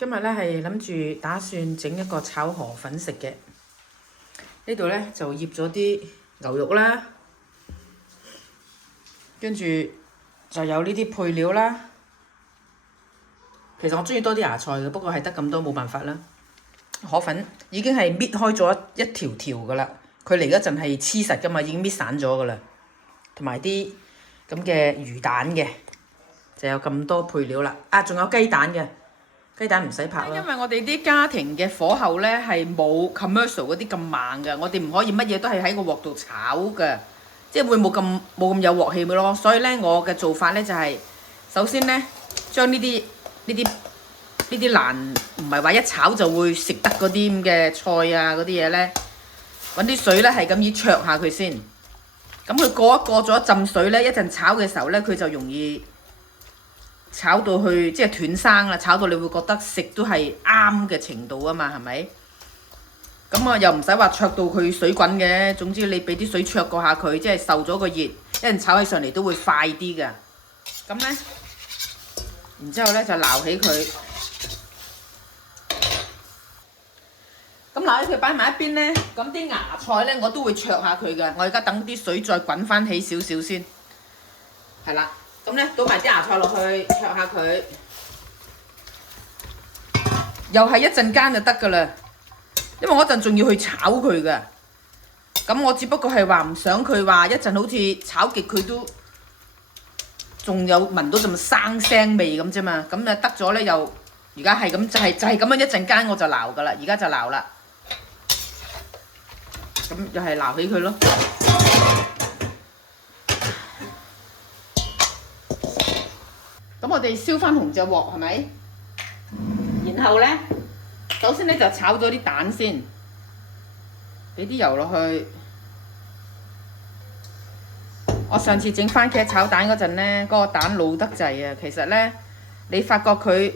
今日咧係諗住打算整一個炒河粉食嘅。呢度咧就醃咗啲牛肉啦，跟住就有呢啲配料啦。其實我中意多啲芽菜嘅，不過係得咁多冇辦法啦。河粉已經係搣開咗一條條噶啦，佢嚟嗰陣係黐實噶嘛，已經搣散咗噶啦。同埋啲咁嘅魚蛋嘅，就有咁多配料啦。啊，仲有雞蛋嘅。雞蛋唔使拍啦，因為我哋啲家庭嘅火候咧係冇 commercial 嗰啲咁猛嘅，我哋唔可以乜嘢都係喺個鑊度炒嘅，即係會冇咁有鑊氣嘅咯。所以咧，我嘅做法咧就係、首先咧將呢啲難唔係話一炒就會食得嗰啲咁嘅菜啊嗰啲嘢咧，揾啲水咧係咁意焯下佢先。咁佢過咗一浸水咧，一陣炒嘅時候咧，佢就容易炒到去即係斷生啦，炒到你會覺得食都係啱嘅程度啊嘛，係咪？咁啊又唔使話焯到佢水滾嘅，總之你俾啲水焯過下佢，即係受咗個熱，一陣炒起上嚟都會快啲㗎。咁呢，然之後呢就撈起佢，咁撈起佢擺埋一邊呢，咁啲芽菜呢我都會焯下佢㗎。我而家等啲水再滾翻起少少先，係啦。咁咧倒埋啲芽菜落去，焯下佢，又係一陣間就得噶啦。因為我嗰陣仲要去炒佢噶，咁我只不過係話唔想佢話一陣好似炒極佢都仲有聞到陣生腥味咁啫嘛。咁啊得咗咧，又而家係咁就係咁樣一陣間我就撈噶啦，而家就撈啦。咁又係撈起佢咯。咁我哋燒翻紅隻鑊係咪？然後呢，首先呢就炒咗啲蛋先，俾啲油落去。我上次整番茄炒蛋嗰陣呢，嗰個蛋老得滯啊。其實呢，你發覺佢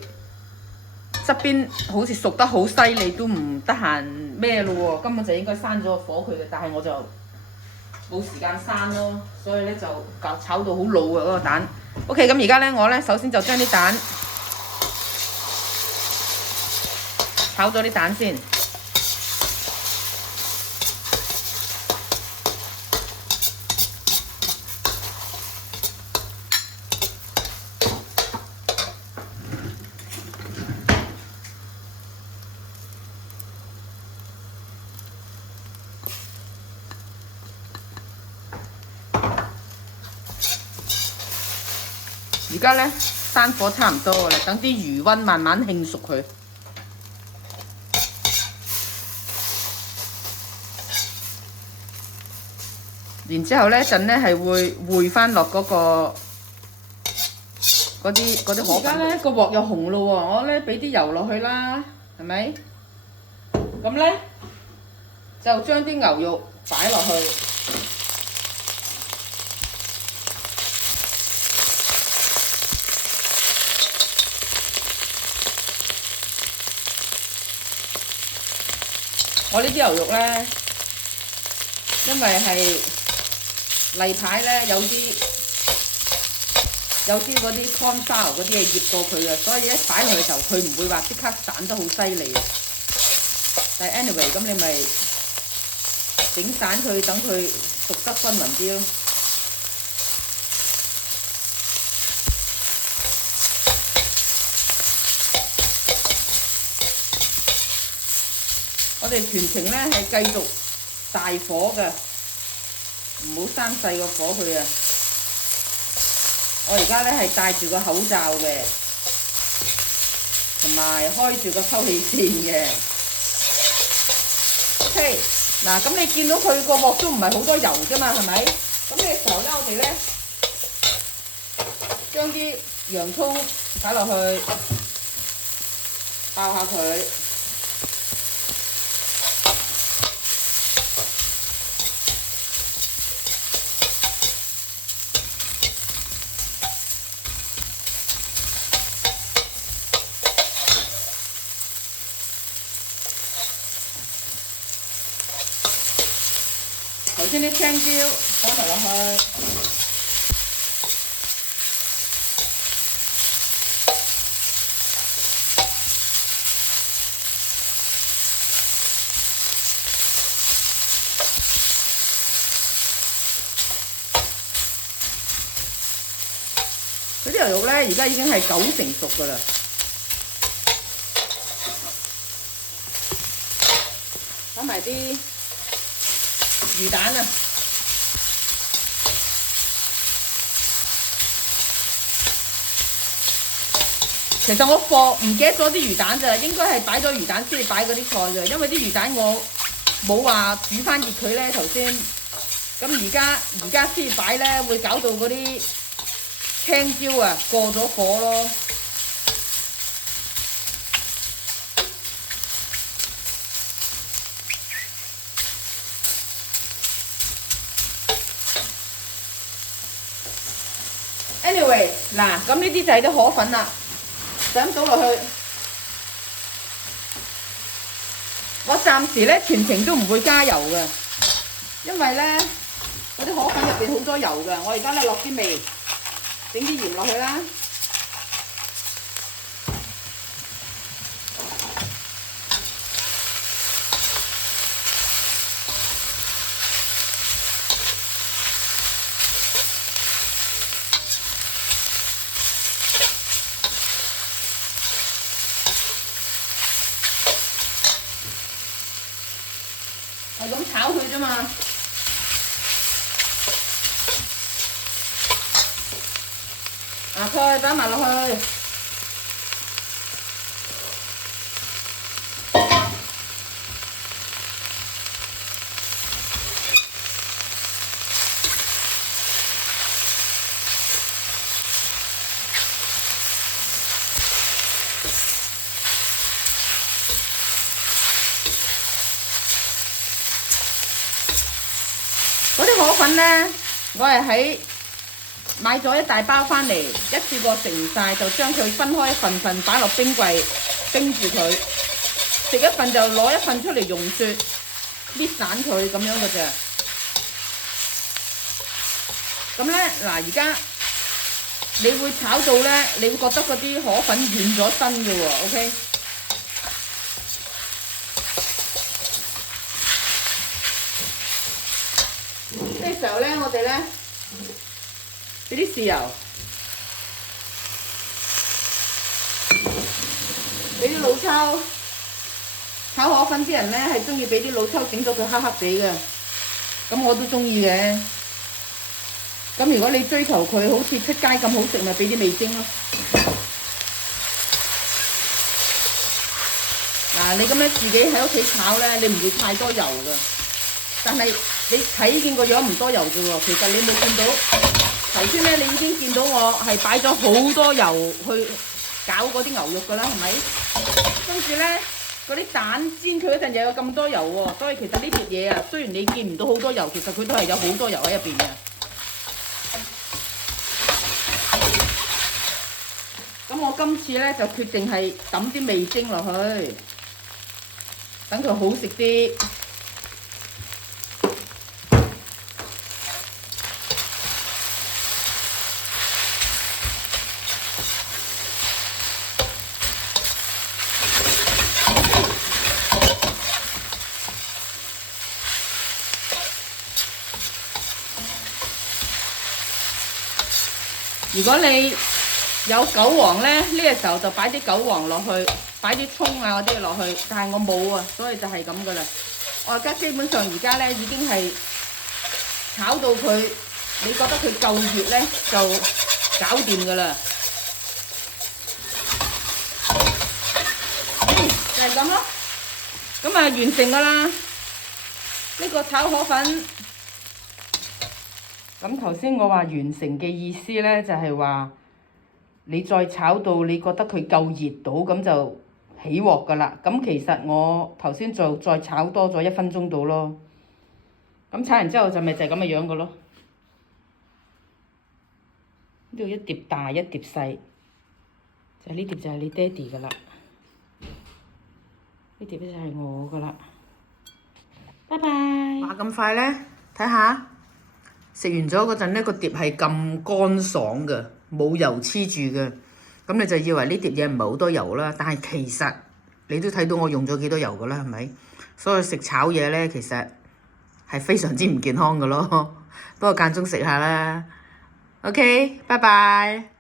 側邊好似熟得好犀利，都唔得閒咩咯喎，根本就應該閂咗個火佢嘅，但係我就冇時間閂咯，所以呢就炒到好老啊嗰個蛋。OK， 咁而家呢，我呢首先就將啲蛋炒咗啲蛋先。而家呢，閂火差唔多啦，等啲餘溫慢慢罄熟佢。然之後呢，陣呢係會燴翻落嗰啲河粉。而家呢個鑊又紅咯喎，我呢俾啲油落去啦，係咪？咁呢，就將啲牛肉擺落去。我呢啲牛肉呢，因為係例牌呢，有啲嗰啲 cornflour 嗰啲嘢醃過佢嘅，所以一擺落去嘅時候，佢唔會話即刻散得好犀利。但係 anyway， 咁你咪整散佢，等佢熟得均勻啲咯。我哋全程呢係繼續大火嘅，唔好閂細個火佢啊！我而家呢係戴住個口罩嘅，同埋開住個抽氣扇嘅。OK， 嗱咁你見到佢個鑊都唔係好多油啫嘛，係咪？咁呢個時候呢，我哋呢將啲洋葱擺落去，爆下佢。頭先啲青椒放埋落去，牛肉咧，而家已經係90%熟噶啦。打埋啲魚蛋啊！其實我唔記得咗啲魚蛋咋，應該係擺咗魚蛋先擺嗰啲菜嘅，因為啲魚蛋我冇話煮翻熱佢咧頭先。咁而家先擺咧，會搞到嗰啲青椒啊過咗火咯。Anyway， 嗱，咁呢啲就係啲河粉啦，就咁倒落去。我暫時咧全程都唔會加油嘅，因為咧嗰啲河粉入邊好多油嘅。我而家咧落啲味，整啲鹽落去啦。係咁炒佢啫嘛。芽菜擺埋落去，嗰啲河粉咧，我係喺買咗一大包翻嚟，一次過食唔晒，就將佢分開一份份擺落冰櫃冰住佢，食一份就攞一份出嚟溶雪，搣散佢咁樣嘅啫。咁咧嗱，而家你會炒到咧，你會覺得嗰啲河粉軟咗身嘅喎 ，OK？呢時候咧，我哋咧俾啲豉油，俾啲老抽。炒河粉啲人咧係中意俾啲老抽整到佢黑黑地嘅，咁我都中意嘅。咁如果你追求佢好似出街咁好食，咪俾啲味精咯。嗱，你咁樣自己喺屋企炒咧，你唔會太多油㗎。但係你睇見個樣唔多油啫喎，其實你冇見到頭先咧，你已經見到我係擺咗好多油去搞嗰啲牛肉㗎啦，係咪？跟住咧嗰啲蛋煎佢嗰陣又有咁多油喎，所以其實呢碟嘢啊，雖然你見唔到好多油，其實佢都係有好多油喺入邊嘅。咁我今次咧就決定係揼啲味精落去，等佢好食啲。如果你有韭黃咧，呢個時候就擺啲韭黃落去，擺啲葱啊嗰啲落去。但係我冇啊，所以就係咁噶啦。我而家基本上而家咧已經係炒到佢，你覺得佢夠熱咧就搞掂噶啦。就係咁咯。咁啊完成噶啦，呢個炒河粉。咁頭先我話完成嘅意思咧，就係話你再炒到你覺得佢夠熱到，咁就起鑊噶啦。咁其實我頭先就再炒多咗1分鐘到咯。咁炒完之後就咪就係咁嘅樣嘅咯。呢度一碟大一碟細，就呢碟就係你爹哋噶啦，呢碟咧就係我噶啦。拜拜。話咁快咧，睇下。食完咗嗰陣呢，個碟係咁乾爽嘅，冇油黐住嘅，咁你就以為呢碟嘢唔係好多油啦。但係其實你都睇到我用咗幾多油㗎啦，係咪？所以食炒嘢呢，其實係非常之唔健康嘅咯。不過間中食下啦。OK，拜拜。